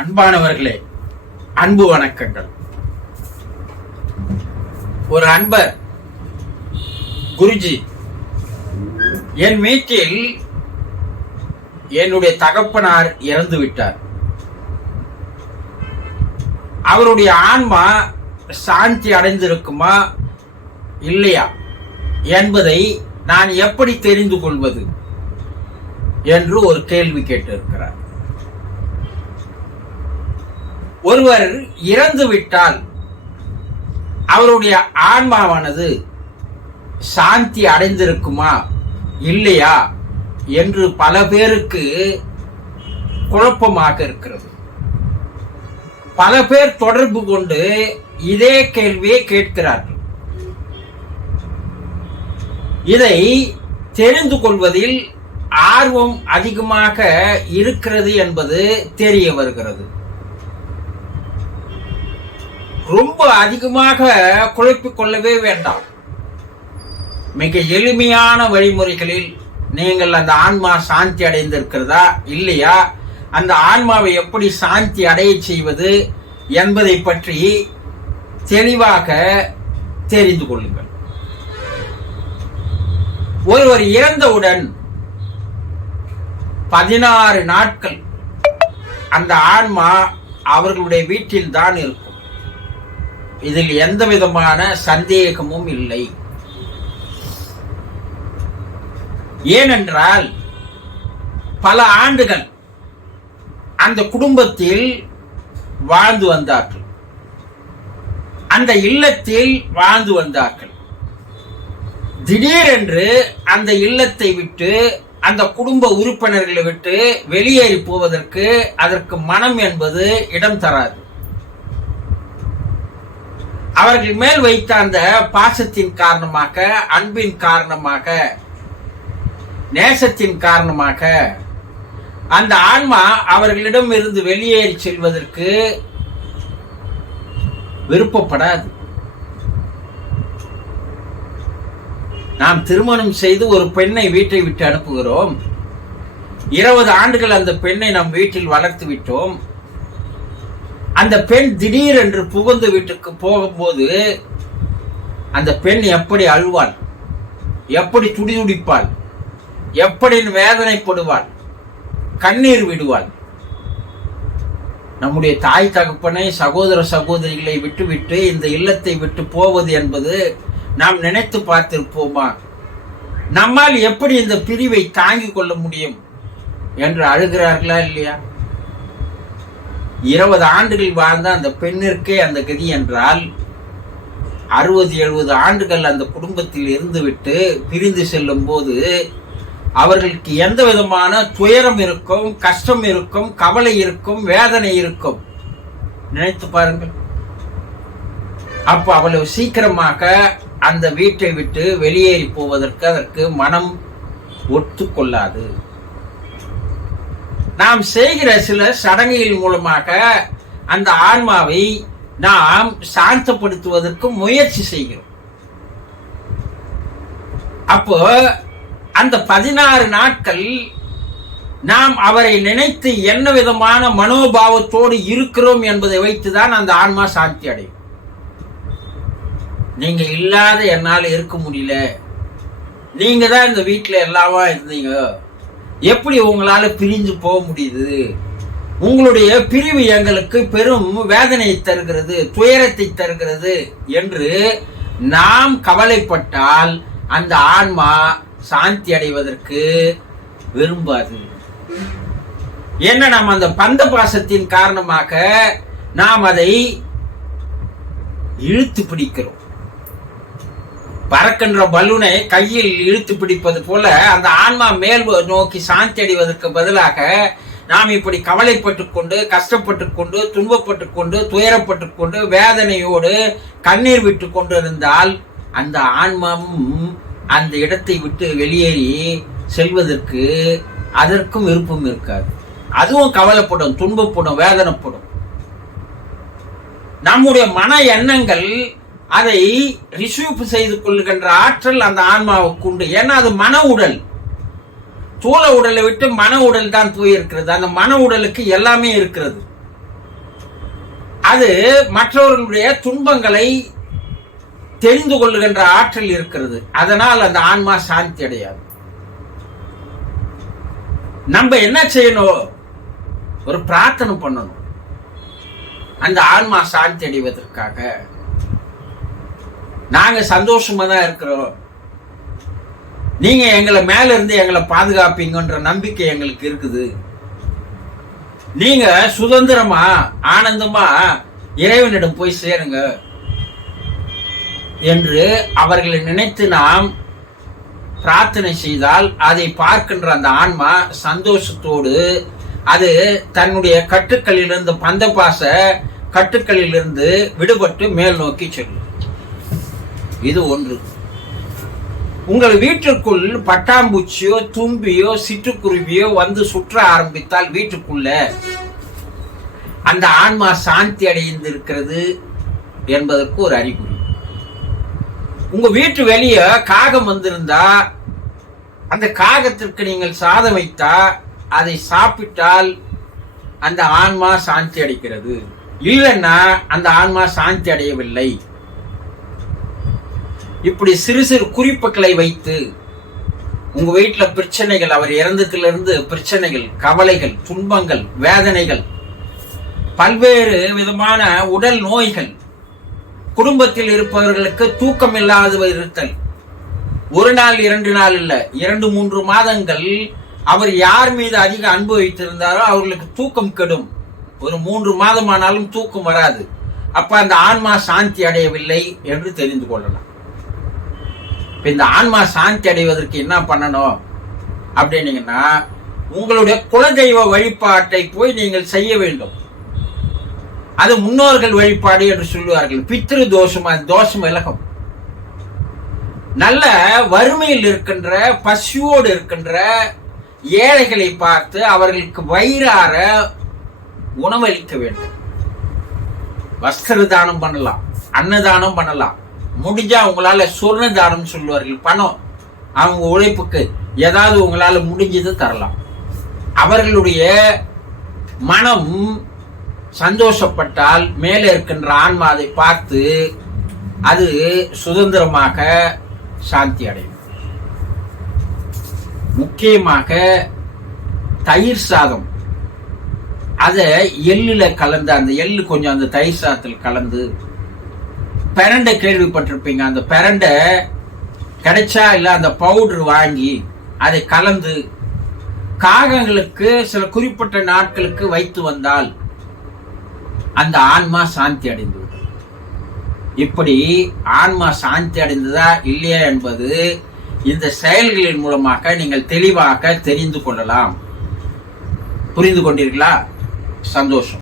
அன்பானவர்களே, அன்பு வணக்கங்கள். ஒரு அன்பர் குருஜி, என் வீட்டில் என்னுடைய தகப்பனார் இறந்து விட்டார். அவருடைய ஆன்மா சாந்தி அடைந்திருக்குமா இல்லையா என்பதை நான் எப்படி தெரிந்து கொள்வது என்று ஒரு கேள்வி கேட்டிருக்கிறார். ஒருவர் இறந்து விட்டால் அவருடைய ஆன்மாவானது சாந்தி அடைந்திருக்குமா இல்லையா என்று பல பேருக்கு குழப்பமாக இருக்கிறது. பல பேர் தொடர்பு கொண்டு இதே கேள்வியை கேட்கிறார்கள். இதை தெரிந்து கொள்வதில் ஆர்வம் அதிகமாக இருக்கிறது என்பது தெரிய வருகிறது. ரொம்ப அதிகமாக குழப்பிக் கொள்ளவே வேண்டாம். மிக எளிமையான வழிமுறைகளில் நீங்கள் அந்த ஆன்மா சாந்தி அடைந்திருக்கிறதா இல்லையா, அந்த ஆன்மாவை எப்படி சாந்தி அடைய செய்வது என்பதை பற்றி தெளிவாக தெரிந்து கொள்ளுங்கள். ஒருவர் இறந்தவுடன் 16 நாட்கள் அந்த ஆன்மா அவர்களுடைய வீட்டில் தான் இருக்கும். இதில் எந்த விதமான சந்தேகமும் இல்லை. ஏனென்றால் பல ஆண்டுகள் அந்த குடும்பத்தில் வாழ்ந்து வந்தார்கள், அந்த இல்லத்தில் வாழ்ந்து வந்தார்கள். திடீரென்று அந்த இல்லத்தை விட்டு, அந்த குடும்ப உறுப்பினர்களை விட்டு வெளியேறி போவதற்கு அதற்கு மனம் என்பது இடம் தராது. அவர்கள் மேல் வைத்த அந்த பாசத்தின் காரணமாக, அன்பின் காரணமாக, நேசத்தின் காரணமாக அந்த ஆன்மா அவர்களிடம் இருந்து வெளியேறி செல்வதற்கு விருப்பப்படாது. நாம் திருமணம் செய்து ஒரு பெண்ணை வீட்டை விட்டு அனுப்புகிறோம். 20 ஆண்டுகள் அந்த பெண்ணை நம் வீட்டில் வளர்த்து விட்டோம். அந்த பெண் திடீரென்று புகுந்த வீட்டுக்கு போகும்போது அந்த பெண் எப்படி அழுவாள், எப்படி துடிதுடிப்பாள், எப்படி வேதனைப்படுவாள், கண்ணீர் விடுவாள். நம்முடைய தாய் தகப்பனை, சகோதர சகோதரிகளை விட்டுவிட்டு இந்த இல்லத்தை விட்டு போவது என்பது நாம் நினைத்து பார்த்திருப்போமா? நம்மால் எப்படி இந்த பிரிவை தாங்கிக் கொள்ள முடியும் என்று அழுகிறார்களா இல்லையா? 20 ஆண்டுகள் வாழ்ந்த அந்த பெண்ணிற்கே அந்த கதி என்றால் 60-70 ஆண்டுகள் அந்த குடும்பத்தில் இருந்துவிட்டு பிரிந்து செல்லும் போது அவர்களுக்கு எந்த விதமான துயரம் இருக்கும், கஷ்டம் இருக்கும், கவலை இருக்கும், வேதனை இருக்கும். நினைத்து பாருங்கள். அப்ப அவ்வளவு சீக்கிரமாக அந்த வீட்டை விட்டு வெளியேறி போவதற்கு அதற்கு மனம் ஒத்துக்கொள்ளாது. நாம் செய்கிற சில சடங்குகள் மூலமாக அந்த ஆன்மாவை நாம் சாந்தப்படுத்துவதற்கு முயற்சி செய்கிறோம். அப்போ அந்த 16 நாட்கள் நாம் அவரை நினைத்து என்ன விதமான மனோபாவத்தோடு இருக்கிறோம் என்பதை வைத்துதான் அந்த ஆன்மா சாந்தி அடையும். நீங்க இல்லாத என்னால இருக்க முடியல, நீங்க தான் இந்த வீட்டுல எல்லாமா இருந்தீங்க, எப்படி உங்களால பிரிஞ்சு போக முடியுது, உங்களுடைய பிரிவு எங்களுக்கு பெரும் வேதனை தருகிறது, துயரத்தை தருகிறது என்று நாம் கவலைப்பட்டால் அந்த ஆன்மா சாந்தி அடைவதற்கு விரும்பாது. என்ன, நாம் அந்த பந்த பாசத்தின் காரணமாக நாம் அதை இழுத்து பிடிக்கிறோம். பறக்கின்ற பலூனை கையில் இழுத்து பிடிப்பது போல அந்த ஆன்மா மேல் நோக்கி சாந்தி அடைவதற்கு பதிலாக நாம் இப்படி கவலைப்பட்டு கொண்டு, கஷ்டப்பட்டு கொண்டு, துன்பப்பட்டு கொண்டு, துயரப்பட்டு கொண்டு, வேதனையோடு கண்ணீர் விட்டு கொண்டு இருந்தால் அந்த ஆன்மாவும் அந்த இடத்தை விட்டு வெளியேறி செல்வதற்கு அதற்கும் விருப்பம் இருக்காது. அதுவும் கவலைப்படும், துன்பப்படும், வேதனைப்படும். நம்முடைய மன எண்ணங்கள் அதை ரிசீவ் செய்து கொள்கின்ற ஆற்றல் அந்த ஆன்மாவுக்கு உண்டு. ஏன்னா அது மன உடல். தூள உடலை விட்டு மன உடல் தான் போயிருக்கிறது. அந்த மன உடலுக்கு எல்லாமே இருக்கிறது. அது மற்றவர்களுடைய துன்பங்களை தெரிந்து கொள்ளுகின்ற ஆற்றல் இருக்கிறது. அதனால் அந்த ஆன்மா சாந்தி அடையாது. நம்ம என்ன செய்யணும்? ஒரு பிரார்த்தனை பண்ணணும் அந்த ஆன்மா சாந்தி அடைவதற்காக. நாங்க சந்தோஷமா தான் இருக்கிறோம், நீங்க எங்களை மேல இருந்து எங்களை பாதுகாப்பீங்கன்ற நம்பிக்கை எங்களுக்கு இருக்குது, நீங்க சுதந்திரமா ஆனந்தமா இறைவனிடம் போய் சேருங்க என்று அவர்களை நினைத்து நாம் பிரார்த்தனை செய்தால் அதை பார்க்கின்ற அந்த ஆன்மா சந்தோஷத்தோடு அது தன்னுடைய கட்டுக்களிலிருந்து, பந்தபாச கட்டுக்களிலிருந்து விடுபட்டு மேல் நோக்கி செல்லும். இது ஒன்று. உங்கள் வீட்டிற்குள் பட்டாம்பூச்சியோ தும்பியோ சிட்டுக்குருவியோ வந்து சுற்ற ஆரம்பித்தால் வீட்டுக்குள்ள அந்த ஆன்மா சாந்தி அடைந்திருக்கிறது என்பதற்கு ஒரு அறிகுறி. உங்க வீட்டு வெளியே காகம் வந்திருந்தா அந்த காகத்திற்கு நீங்கள் சாதம் வைத்தா அதை சாப்பிட்டால் அந்த ஆன்மா சாந்தி அடைகிறது. இல்லைன்னா அந்த ஆன்மா சாந்தி அடையவில்லை. இப்படி சிறு சிறு குறிப்புகளை வைத்து உங்க வீட்டுல பிரச்சனைகள், அவர் இறந்ததிலிருந்து பிரச்சனைகள், கவலைகள், துன்பங்கள், வேதனைகள், பல்வேறு விதமான உடல் நோய்கள், குடும்பத்தில் இருப்பவர்களுக்கு தூக்கம் இல்லாத இருத்தல், ஒரு நாள் 2 நாள் இல்ல 2-3 மாதங்கள் அவர் யார் மீது அதிக அன்பு வைத்திருந்தாரோ அவர்களுக்கு தூக்கம் கெடும். ஒரு 3 மாதமானாலும் தூக்கம் வராது. அப்ப அந்த ஆன்மா சாந்தி அடையவில்லை என்று தெரிந்து கொள்ளலாம். இந்த ஆன்மா சாந்தி அடைவதற்கு என்ன பண்ணணும் அப்படின்னீங்கன்னா, உங்களுடைய குலதெய்வ வழிபாட்டை போய் நீங்கள் செய்ய வேண்டும். அது முன்னோர்கள் வழிபாடு என்று சொல்லுவார்கள். பித்ரு தோஷம், தோஷம் விலகும். நல்ல வறுமையில் இருக்கின்ற, பசியோடு இருக்கின்ற ஏழைகளை பார்த்து அவர்களுக்கு வயிறார உணவளிக்க வேண்டும். வஸ்திர தானம் பண்ணலாம், அன்னதானம் பண்ணலாம், முடிஞ்சா உங்களால சொர்ண தானம் சொல்லுவார்கள், பணம், அவங்க உழைப்புக்கு ஏதாவது உங்களால முடிஞ்சது தரலாம். அவர்களுடைய மனம் சந்தோஷப்பட்டால் மேலே இருக்கின்ற ஆன்மா அதை பார்த்து அது சுதந்திரமாக சாந்தி அடையும். முக்கியமாக தயிர் சாதம், அதை எள்ளுல கலந்து, அந்த எள்ளு கொஞ்சம் அந்த தயிர் சாதத்தில் கலந்து, பிரண்டை கேள்விப்பட்டிருப்பீங்க, அந்த பிரண்டை கிடைச்சா இல்ல அந்த பவுடர் வாங்கி அதை கலந்து காகங்களுக்கு சில குறிப்பிட்ட நாட்களுக்கு வைத்து வந்தால் அந்த ஆன்மா சாந்தி அடைந்து விடும். இப்படி ஆன்மா சாந்தி அடைந்ததா இல்லையா என்பது இந்த செயல்களின் மூலமாக நீங்கள் தெளிவாக தெரிந்து கொள்ளலாம். புரிந்து கொண்டீர்களா? சந்தோஷம்.